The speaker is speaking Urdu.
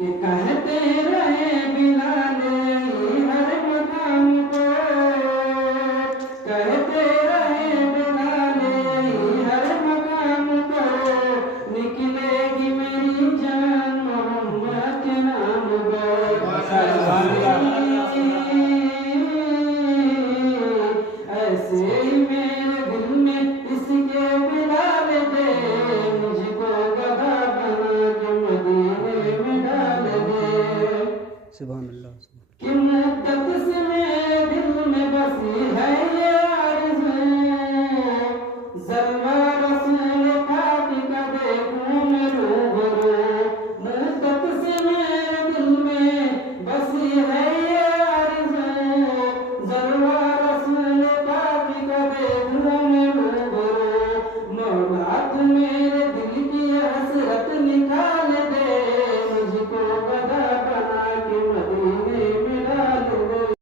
کہ کہتے رہے بلال ہر مقام کو، کہتے رہے بلال ہر مقام کو، نکلے گی میری جان محمد کے نام کو۔ ایسے ہی میرے دل میں اس کے بلال دے، مجھ کو گواہ بنا کے مدینے میں ڈال دے۔ سبحان اللہ۔ کہ مدت سے میرے دل میں بسی ہے